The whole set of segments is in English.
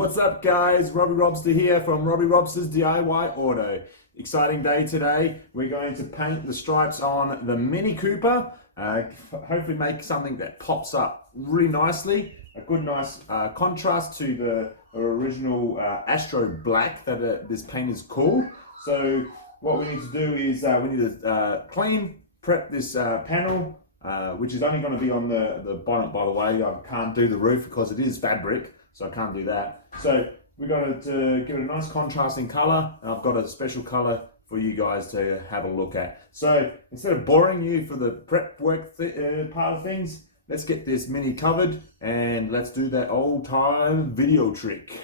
What's up guys, Robby Robstar here from Robby Robstar's DIY Auto. Exciting day today. We're going to paint the stripes on the Mini Cooper. Hopefully make something that pops up really nicely. A good nice contrast to the original Astro Black that this paint is called. So what we need to do is we need to prep this panel, which is only going to be on the bonnet, by the way. I can't do the roof because it is fabric, so I can't do that. So we're going to give it a nice contrasting color, and I've got a special color for you guys to have a look at. So instead of boring you for the prep work part of things, let's get this Mini covered and let's do that old time video trick.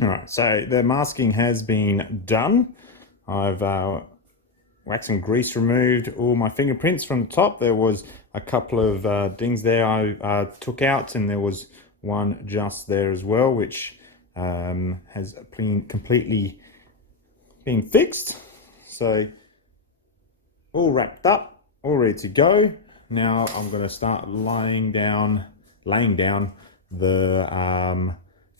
All right, so the masking has been done. I've wax and grease removed all my fingerprints from the top. There was a couple of dings there I took out, and there was one just there as well, which has been completely been fixed. So all wrapped up, all ready to go. Now I'm going to start laying down the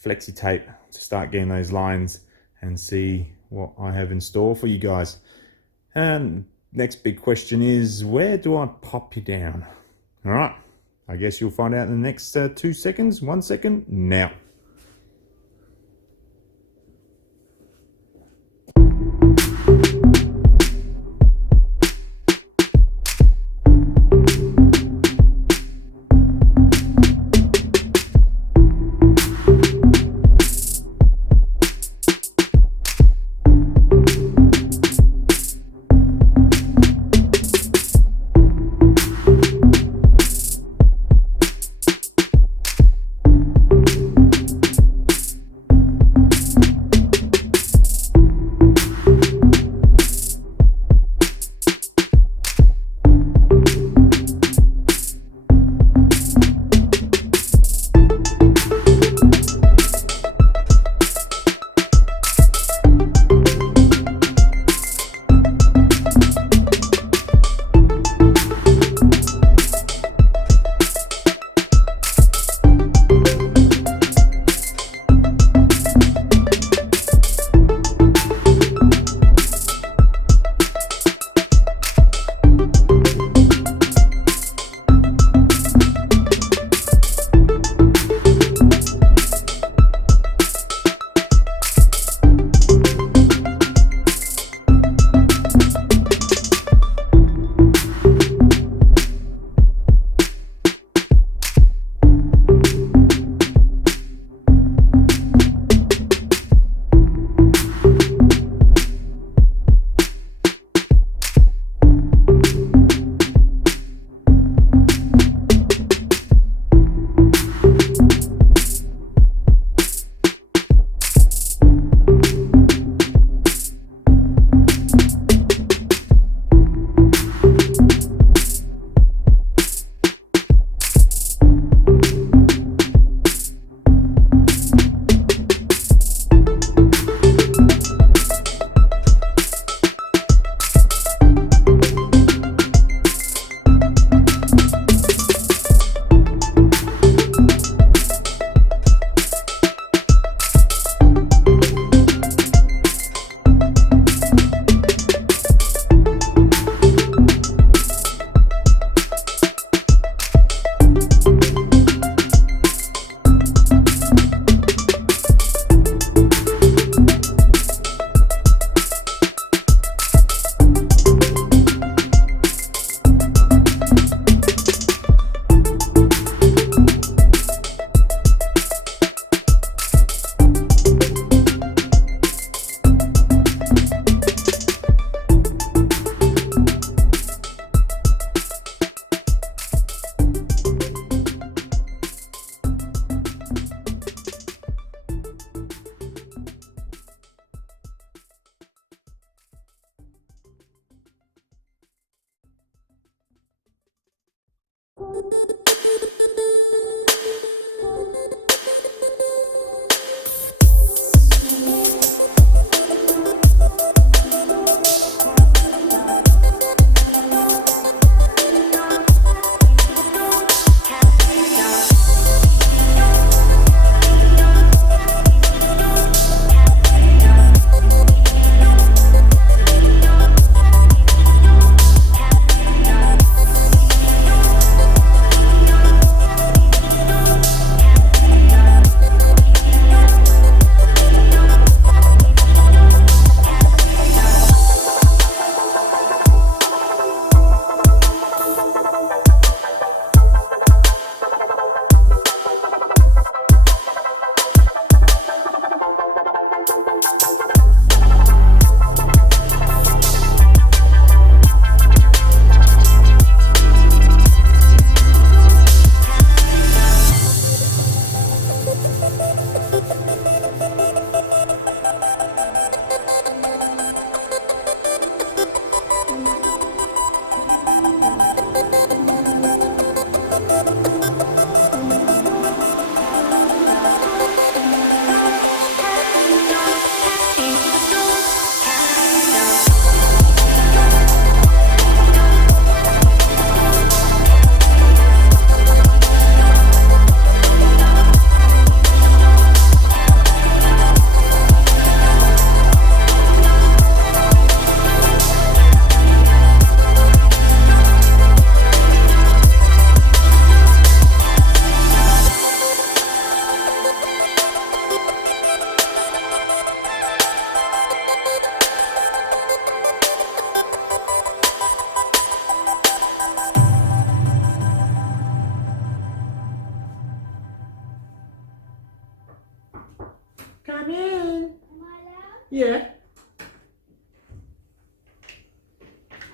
flexi tape to start getting those lines and see what I have in store for you guys. And next big question is, where do I pop you down? All right, I guess you'll find out in the next 2 seconds, 1 second, now.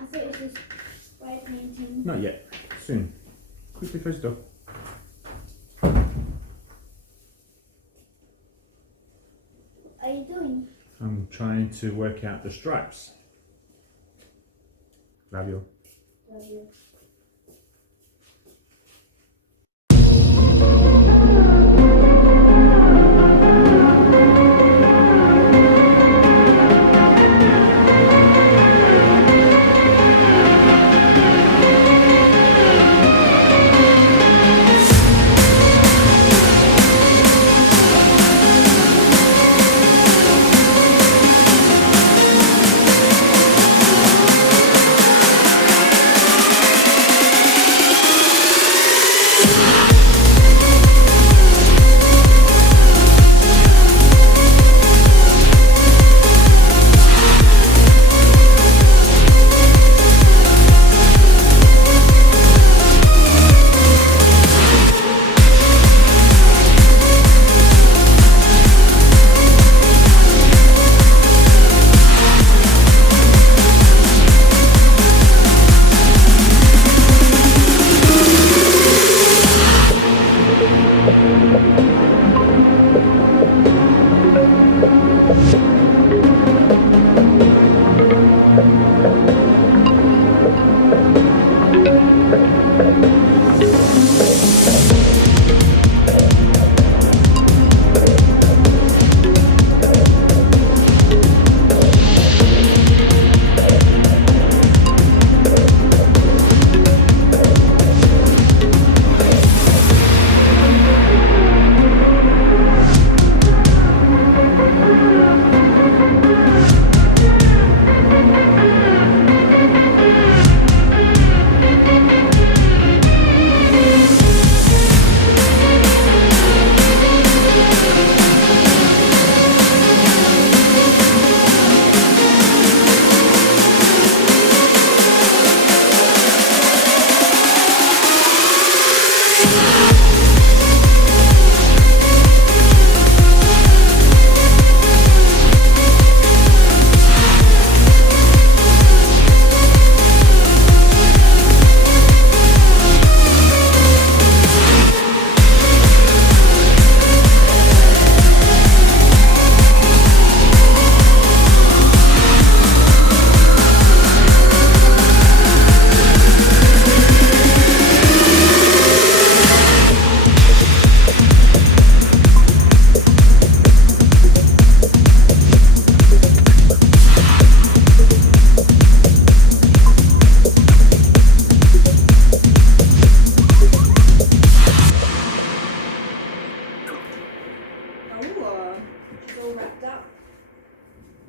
thought it was just spray painting. Not yet. Soon. Quickly close the door. What are you doing? I'm trying to work out the stripes. Love you. Love you.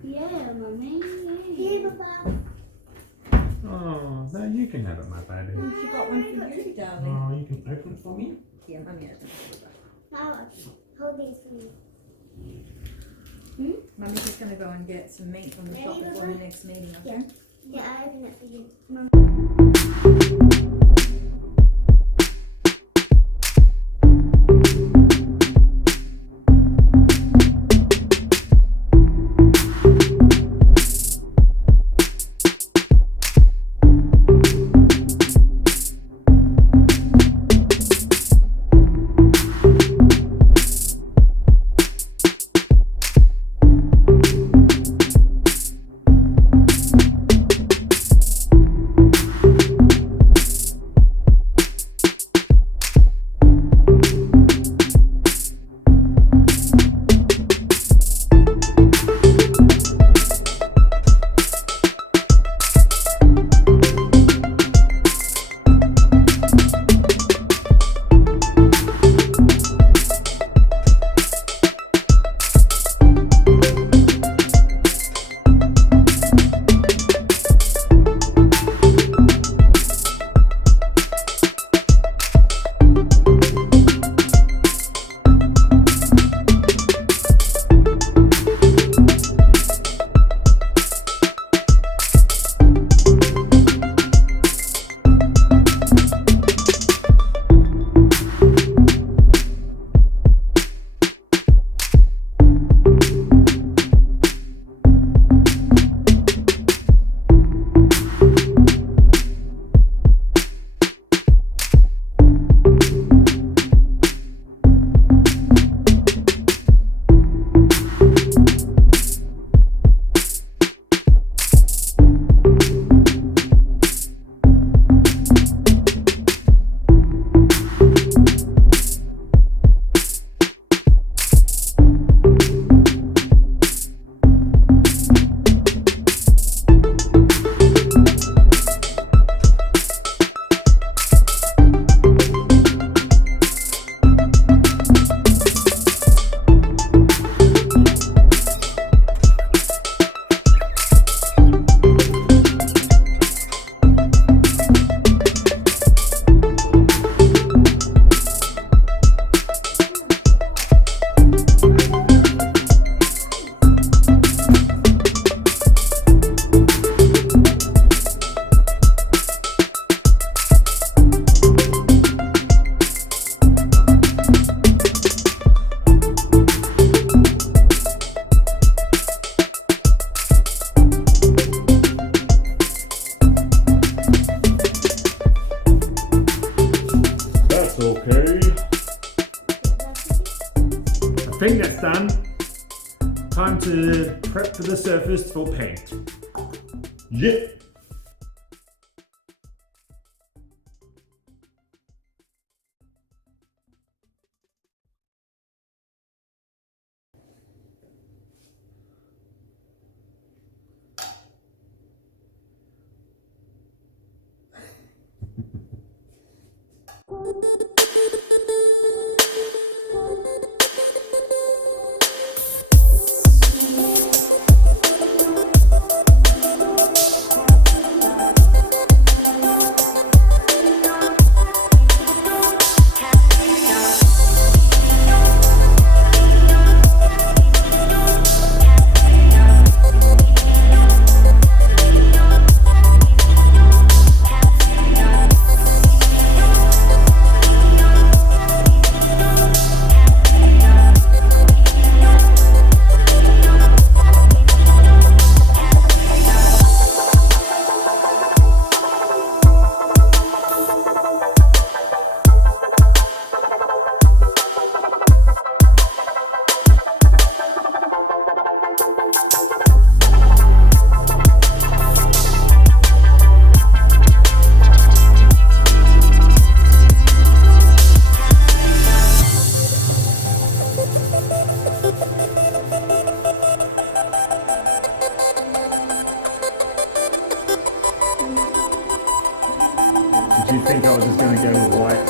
Yeah, Mummy. Yeah. Oh, no, you can have it, my baby. She got one for you, darling. Oh, you can open it for me? Yeah, Mummy has it. Now, hold these for me. Mummy's just going to go and get some meat from the shop before the next meeting, okay? Yeah, I open it for you. to prep the surface for paint. Yeah. Did you think I was just going to go with white?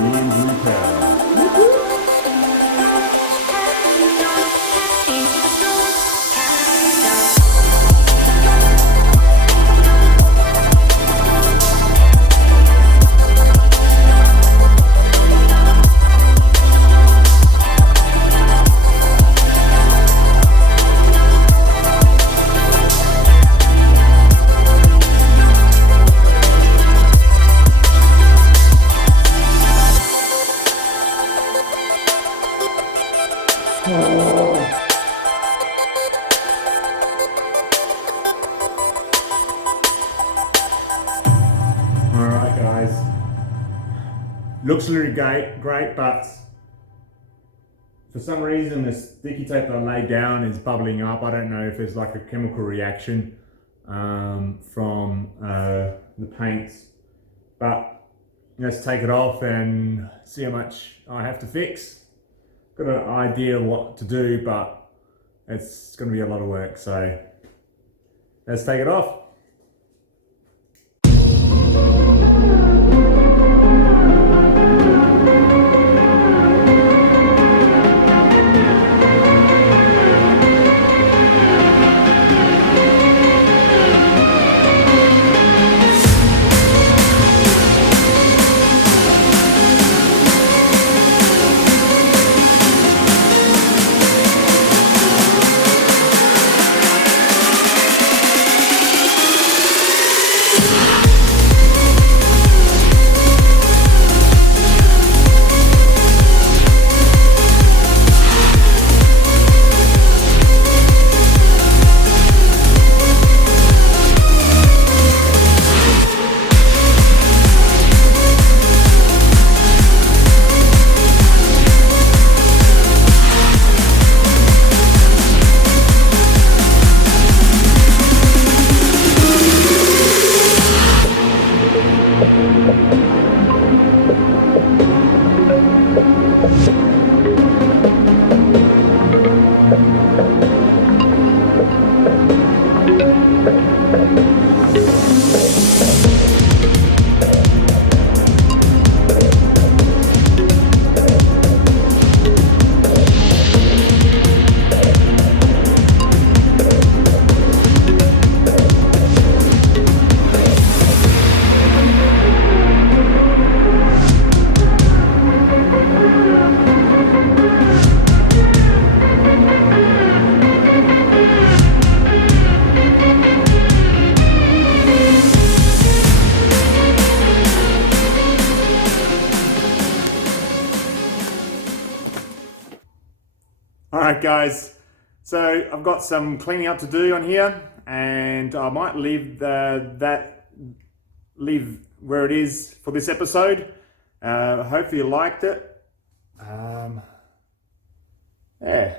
Medium blue color. Alright guys, looks really great, but for some reason the sticky tape that I laid down is bubbling up. I don't know if it's like a chemical reaction from the paints, but let's take it off and see how much I have to fix. Got an idea of what to do, but it's going to be a lot of work, so let's take it off. Alright guys, so I've got some cleaning up to do on here, and I might leave leave where it is for this episode. Hopefully you liked it. Yeah,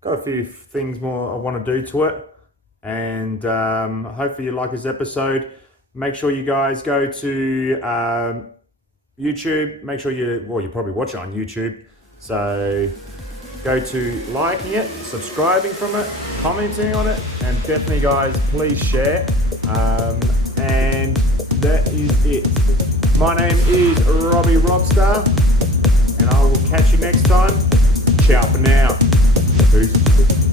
got a few things more I want to do to it, and hopefully you like this episode. Make sure you guys go to YouTube. Make sure you probably watch it on YouTube. So go to liking it, subscribing from it, commenting on it, and definitely guys, please share. And that is it. My name is Robby Robstar, and I will catch you next time. Ciao for now. Peace.